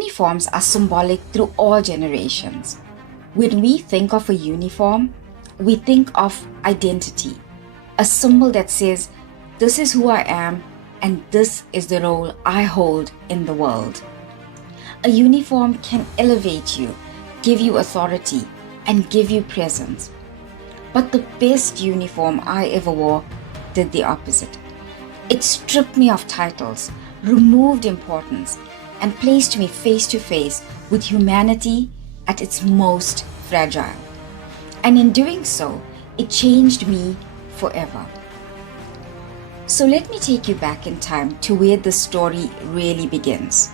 Uniforms are symbolic through all generations. When we think of a uniform, we think of identity, a symbol that says, this is who I am and this is the role I hold in the world. A uniform can elevate you, give you authority, and give you presence. But the best uniform I ever wore did the opposite. It stripped me of titles, removed importance, and placed me face to face with humanity at its most fragile. And in doing so, it changed me forever. So let me take you back in time to where the story really begins.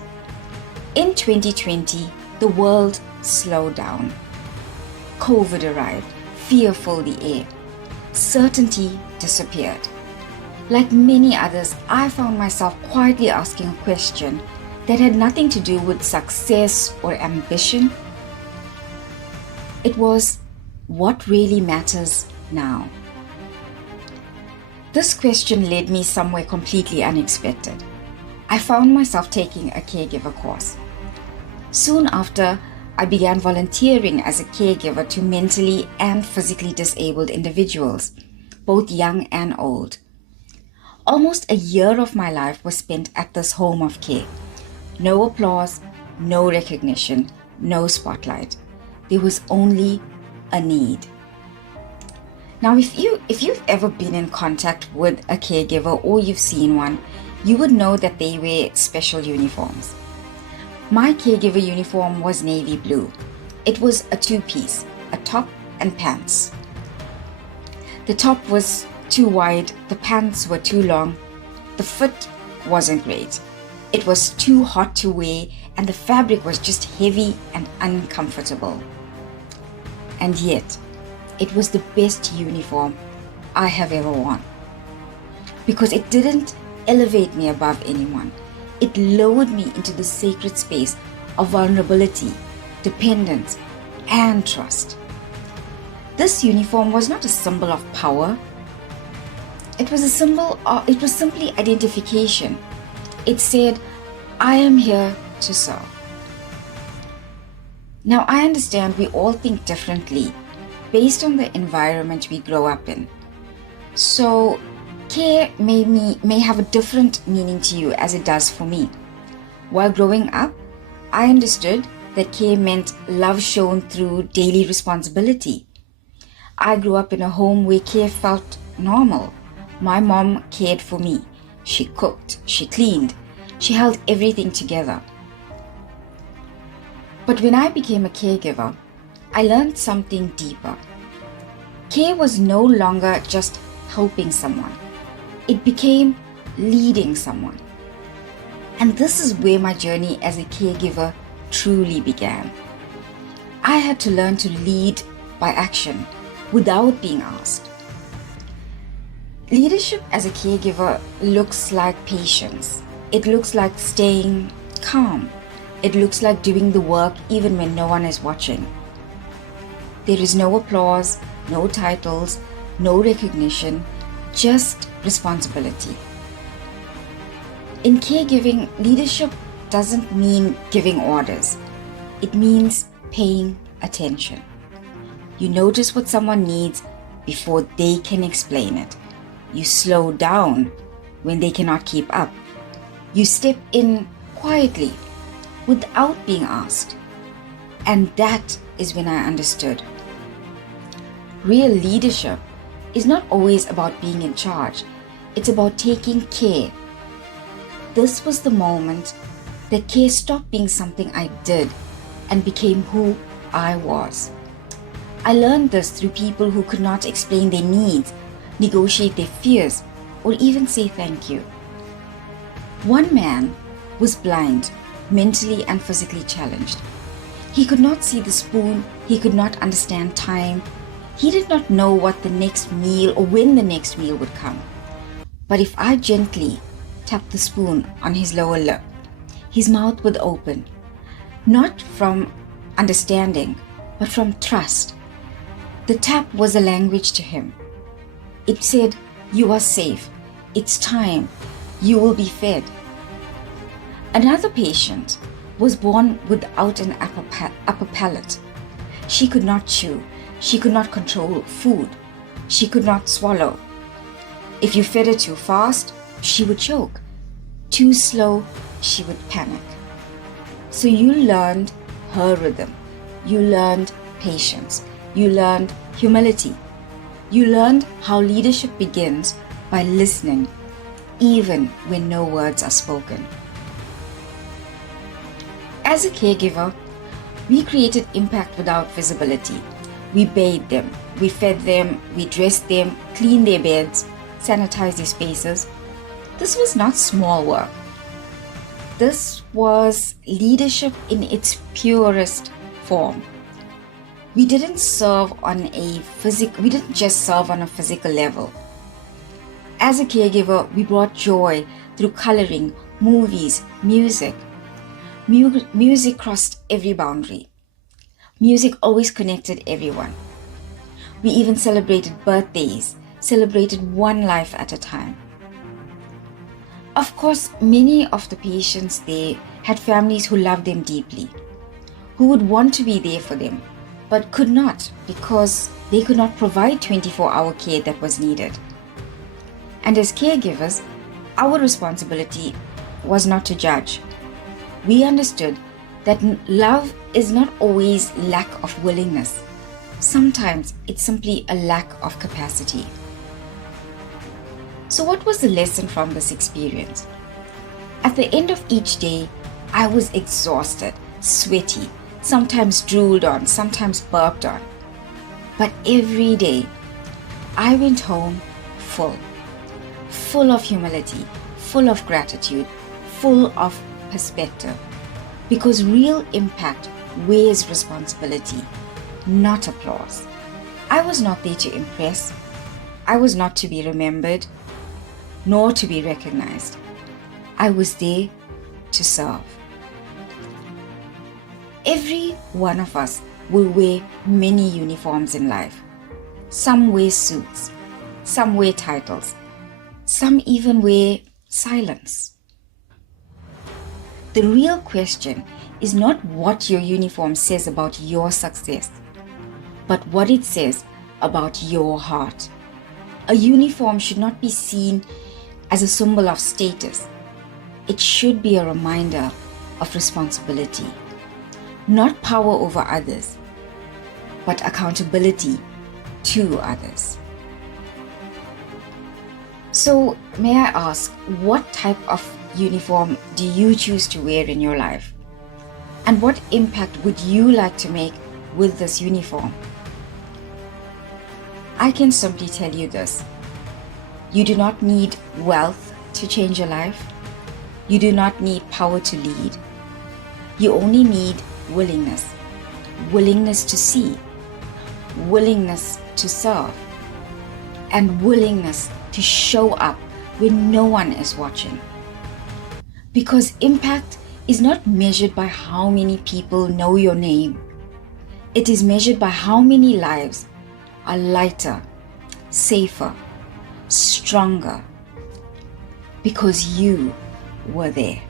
In 2020, the world slowed down. COVID arrived, fear filled the air. Certainty disappeared. Like many others, I found myself quietly asking a question that had nothing to do with success or ambition. It was, what really matters now? This question led me somewhere completely unexpected. I found myself taking a caregiver course. Soon after, I began volunteering as a caregiver to mentally and physically disabled individuals, both young and old. Almost a year of my life was spent at this home of care. No applause, no recognition, no spotlight. There was only a need. Now, if you've ever been in contact with a caregiver or you've seen one, you would know that they wear special uniforms. My caregiver uniform was navy blue. It was a two-piece, a top and pants. The top was too wide, the pants were too long, the fit wasn't great. It was too hot to wear and the fabric was just heavy and uncomfortable. And yet, it was the best uniform I have ever worn. Because it didn't elevate me above anyone. It lowered me into the sacred space of vulnerability, dependence, and trust. This uniform was not a symbol of power. It was simply identification. It said, I am here to serve. Now, I understand we all think differently based on the environment we grow up in. So, care may have a different meaning to you as it does for me. While growing up, I understood that care meant love shown through daily responsibility. I grew up in a home where care felt normal. My mom cared for me. She cooked, she cleaned, she held everything together. But when I became a caregiver, I learned something deeper. Care was no longer just helping someone. It became leading someone. And this is where my journey as a caregiver truly began. I had to learn to lead by action without being asked. Leadership as a caregiver looks like patience. It looks like staying calm. It looks like doing the work even when no one is watching. There is no applause, no titles, no recognition, just responsibility. In caregiving, leadership doesn't mean giving orders. It means paying attention. You notice what someone needs before they can explain it. You slow down when they cannot keep up. You step in quietly without being asked. And that is when I understood. Real leadership is not always about being in charge. It's about taking care. This was the moment that care stopped being something I did and became who I was. I learned this through people who could not explain their needs, negotiate their fears, or even say thank you. One man was blind, mentally and physically challenged. He could not see the spoon, he could not understand time. He did not know what the next meal or when the next meal would come. But if I gently tapped the spoon on his lower lip, his mouth would open, not from understanding, but from trust. The tap was a language to him. It said, "You are safe. It's time. You will be fed." Another patient was born without an upper palate. She could not chew. She could not control food. She could not swallow. If you fed her too fast, she would choke. Too slow, she would panic. So you learned her rhythm. You learned patience. You learned humility. You learned how leadership begins by listening, even when no words are spoken. As a caregiver, we created impact without visibility. We bathed them, we fed them, we dressed them, cleaned their beds, sanitized their spaces. This was not small work. This was leadership in its purest form. We didn't just serve on a physical level. As a caregiver, we brought joy through coloring, movies, music. Music crossed every boundary. Music always connected everyone. We even celebrated birthdays, celebrated one life at a time. Of course, many of the patients there had families who loved them deeply, who would want to be there for them, but could not because they could not provide 24-hour care that was needed. And as caregivers, our responsibility was not to judge. We understood that love is not always lack of willingness. Sometimes it's simply a lack of capacity. So what was the lesson from this experience? At the end of each day, I was exhausted, sweaty, sometimes drooled on, sometimes burped on. But every day, I went home full of humility, full of gratitude, full of perspective. Because real impact wears responsibility, not applause. I was not there to impress. I was not to be remembered, nor to be recognized. I was there to serve. Every one of us will wear many uniforms in life. Some wear suits, some wear titles, some even wear silence. The real question is not what your uniform says about your success, but what it says about your heart. A uniform should not be seen as a symbol of status. It should be a reminder of responsibility, not power over others, but accountability to others. So, may I ask, what type of uniform do you choose to wear in your life? And what impact would you like to make with this uniform? I can simply tell you this. You do not need wealth to change your life. You do not need power to lead. You only need willingness. Willingness to see. Willingness to serve. And willingness to show up when no one is watching. Because impact is not measured by how many people know your name. It is measured by how many lives are lighter, safer, stronger, because you were there.